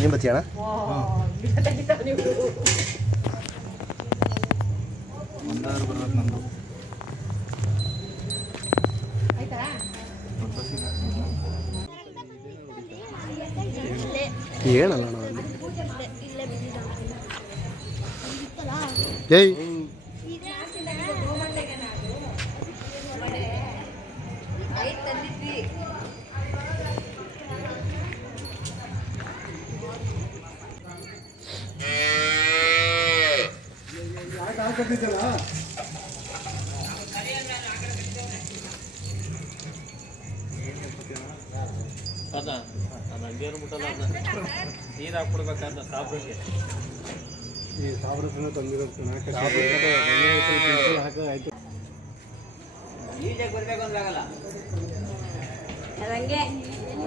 ಏನು ಬತ್ತಿಯಣ್ಣ? ಏನಲ್ಲ ಏಯ್ ನೀರು ಹಾಕ್ಬಿಡ್ಬೇಕಾದ ಸಾಬ್ರಿಗೆ ಈ ಸಾಬ್ರ ತಂದಿರೋದು ಆಯ್ತು. ಈಜಾಗಿ ಬರ್ಬೇಕು ಅಂದಾಗಲ್ಲ ಅದಂಗೆ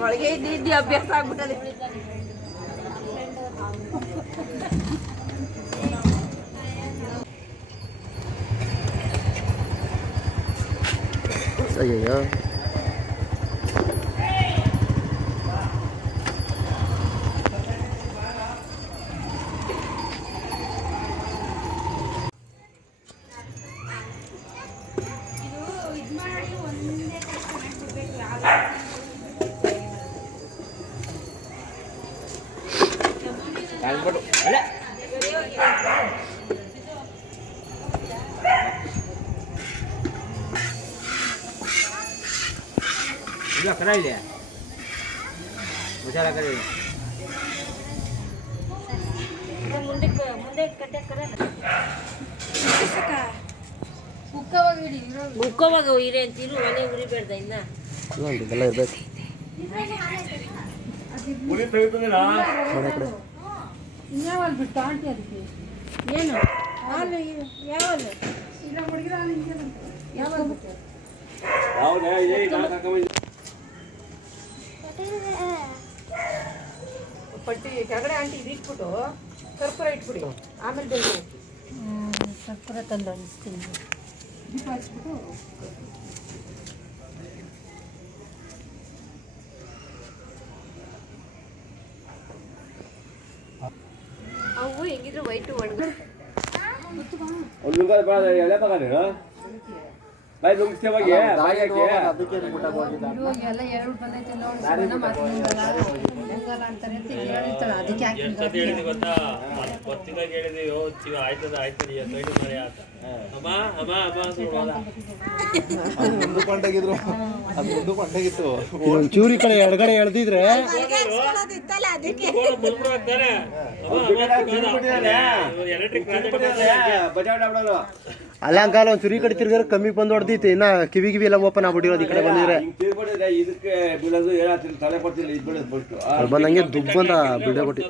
ಒಳಗೆ ಇದ್ದು ಅಭ್ಯಾಸ ಆಗ್ಬಿಟ್ಟದೆ. ಅಯ್ಯಯ್ಯೋ ಇಲ್ಲ ಕರ ಇದೆ ಮಸಾಲ ಕರ ಇದೆ ಮುಕ್ಕವಾಗ ಇರೆ ಅಂತೀರು ಮನೆ ಉರಿಬೇಡ್ದ ಇನ್ನ ಇದೆಲ್ಲ ಇರ್ಬೇಕು. ಇನ್ಯಾವಲ್ ಬಿಟ್ಟು ಆಂಟಿ ಅದಕ್ಕೆ ಏನು ಹಾಲು ಯಾವಲ್ಲ ಯಾವಾಗ ಪಟ್ಟಿ ಕೆಳಗಡೆ ಆಂಟಿ ಇಟ್ಬಿಟ್ಟು ಕರ್ಪೂರ ಇಟ್ಬಿಡಿ ಆಮೇಲೆ ಬೇಕು ಕರ್ಪೂರ ತಂದು ಅನಿಸ್ತೀನಿ ದೀಪ ಹಚ್ಬಿಟ್ಟು ಅವು ಹೆಂಗಿದ್ರು ವೈಟು ಒಣಗ ಎಳೆ ಬಗಾನ ಬಾಯ್ ನುಗ್ಸ್ತೇವಾಗೆ ಅದಕ್ಕೆ ಎಲ್ಲ ಎರಡು ಬಂದೈತೆ ನೋಡಿ ಅಂತಾರೆ ಅಂತ ಹೇಳ್ತಾಳೆ ಅದಕ್ಕೆ ಹಾಕಿ ಗೊತ್ತಾ ಗೊತ್ತಿದ್ದಾಗ ಹೇಳಿದೆ ಆಯ್ತದ ಆಯ್ತದ ಅಮ್ಮ ಅಮ್ಮ ಅಮ್ಮ ಮುಂದೆ ಕೊಂಡಾಗಿದ್ರು ಅದು ಮುಂದೆ ಕೊಂಡಾಗಿತ್ತು. ಚೂರಿ ಕಡೆ ಎಡಗಡೆ ಎಳ್ದಿದ್ರೆ ಅಲ್ಲ ಅಂಕಾಲ ಒಂದು ಚುರಿ ಕಡೆ ತಿರ್ಗಾರ ಕಮ್ಮಿ ಬಂದು ಹೊಡೆದಿತ್ತು. ಇನ್ನ ಕಿವಿ ಎಲ್ಲ ಓಪನ್ ಆಗ್ಬಿಟ್ಟಿರೋದು ಈ ಕಡೆ ಬಂದಿದ್ರೆ ಬಂದಂಗೆ ದುಬ್ಬ ಅಂತ ಬಿಡೇ ಕೊಟ್ಟಿ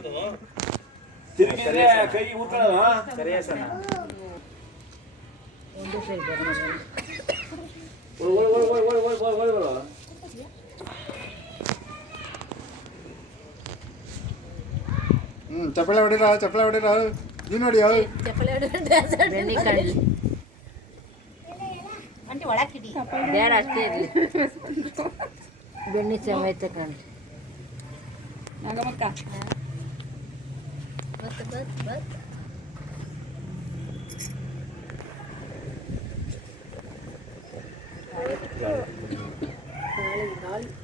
ಚಪ್ಪಳೆ ಹೊಡಿರ ನೀನು ನೋಡಿ ಬೇಡ ಅಷ್ಟೇ ಇರಲಿ ಬೆಣ್ಣೆ ಚೆನ್ನಾಗೈತೆ ಕಣಿ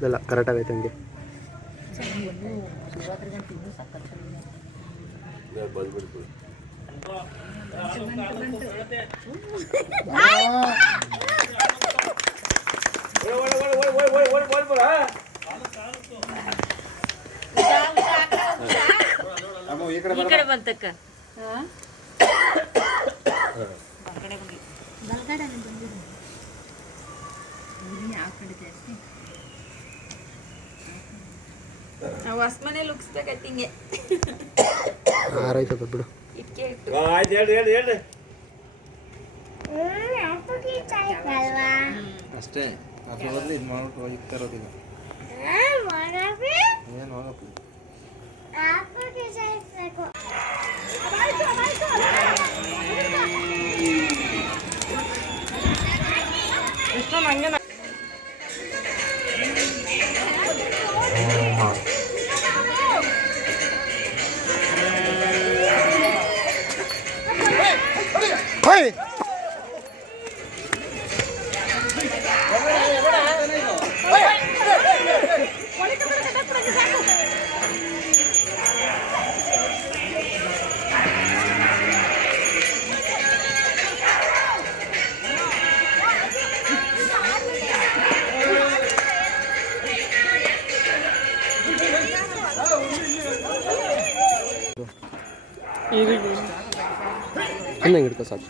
ಇಲ್ಲ ಕರೆಕ್ಟ್ ಆಗೈತೆ ಹಂಗೆ ಈ ಕಡೆ ಬಂತಕ್ಕ ನಾವು ಹೊಸ್ಮನೇಲಿ ಉಗ್ಸ್ಬೇಕಾಯ್ತು ಹಿಂಗೆ ಆರಾಯ್ತದ ಬಿಡು ಇಟ್ಕೆ ಇಟ್ಟು ಆಯ್ತು ಹೇಳಿ ಅಷ್ಟೇ ಅದು ಹೋದ್ರೆ ಇದು ಮಾಡ್ಬಿಟ್ಟು ಹೋಗಿ ತರೋದಿಲ್ಲ ಏನು ಹೋಗಪ್ಪ ಹಂಗೆ ಚೆನ್ನಾಗಿ ಹಿಡ್ಕೊ ಸಾಕು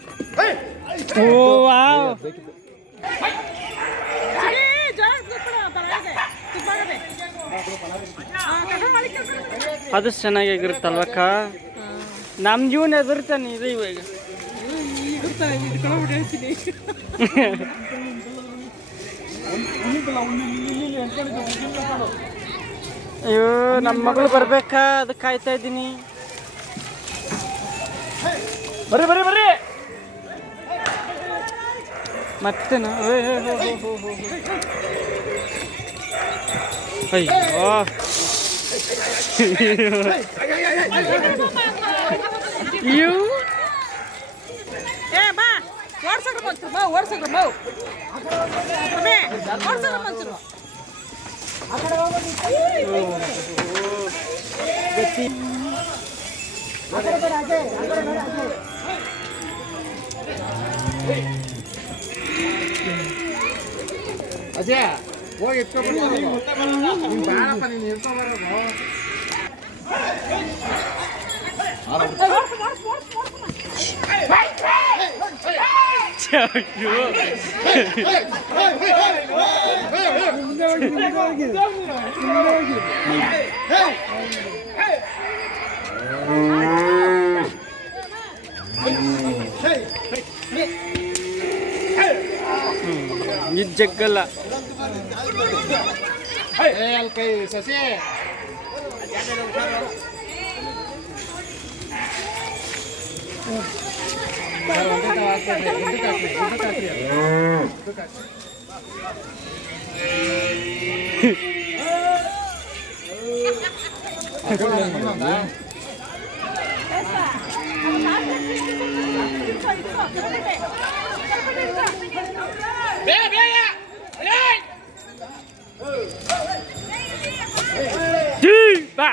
ಅದು ಚೆನ್ನಾಗಿರುತ್ತಲ್ವಕ್ಕ ನಮ್ಮ ಜೀವನ ಎದುರ್ತಾನೆ ಇದು ಇವಾಗ ಅಯ್ಯೋ ನಮ್ಮ ಮಗಳು ಬರ್ಬೇಕಾ ಅದಕ್ಕೆ ಕಾಯ್ತಾ ಇದ್ದೀನಿ ಬರ್ರಿ ಮತ್ತೇನು ಅಯ್ಯೋ ಅಯ್ಯೋ ಬಾ ಓಡ್ಸಕ್ರ ಬಂತು ಬಾ ಓಡ್ಸಕ್ರ ಬಾ ಓಡ್ಸಕ್ರ ಬಂತು ಅಜಯ ಹೋಗಿ ಎತ್ಕೊಬರೋದು ಬಾಳಪ್ಪ ನೀನು ಎತ್ಕೊಬರೋದು ಇದು ಜಗ್ಗಲ್ಲ ಅಲ್ಲಿ ಕೈ ಸಸಿ ಬಾ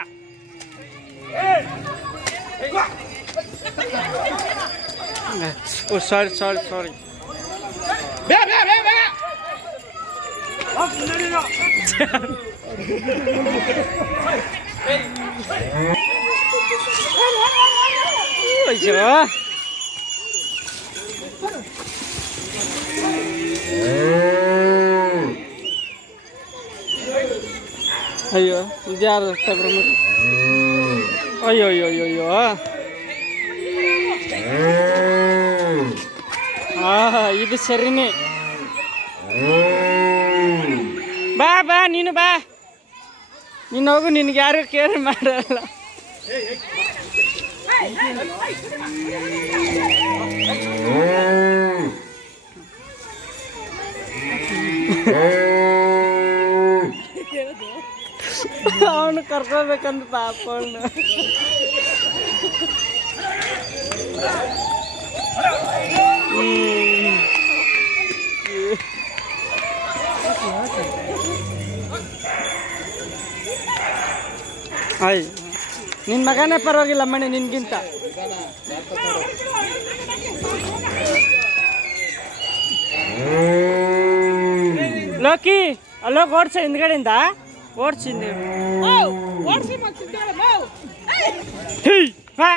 ಓ ಸಾರಿ ಅಯ್ಯೋ ಅಯ್ಯೋ ಇದ್ಯಾರು ಅಯ್ಯೋ ಇದು ಸರಿನೇ ಬಾ ನೀನು ಬಾ ನೀನು ಹೋಗು ನಿನ್ಗೆ ಯಾರು ಕೇರ್ ಮಾಡಲ್ಲ ಅವನು ಕರ್ಕೋಬೇಕಂತ ಪಾಪ ಅವನು ಆಯ್ ನಿನ್ನ ಮಗನೇ ಪರವಾಗಿಲ್ಲ ಮಣಿ ನಿನ್ಗಿಂತ. ಲೋಕಿ ಅಲ್ಲೋಗಿ ಓಡ್ಸ ಹಿಂದ್ಗಡೆಯಿಂದ ಓಡಿಸಿ ಬಾ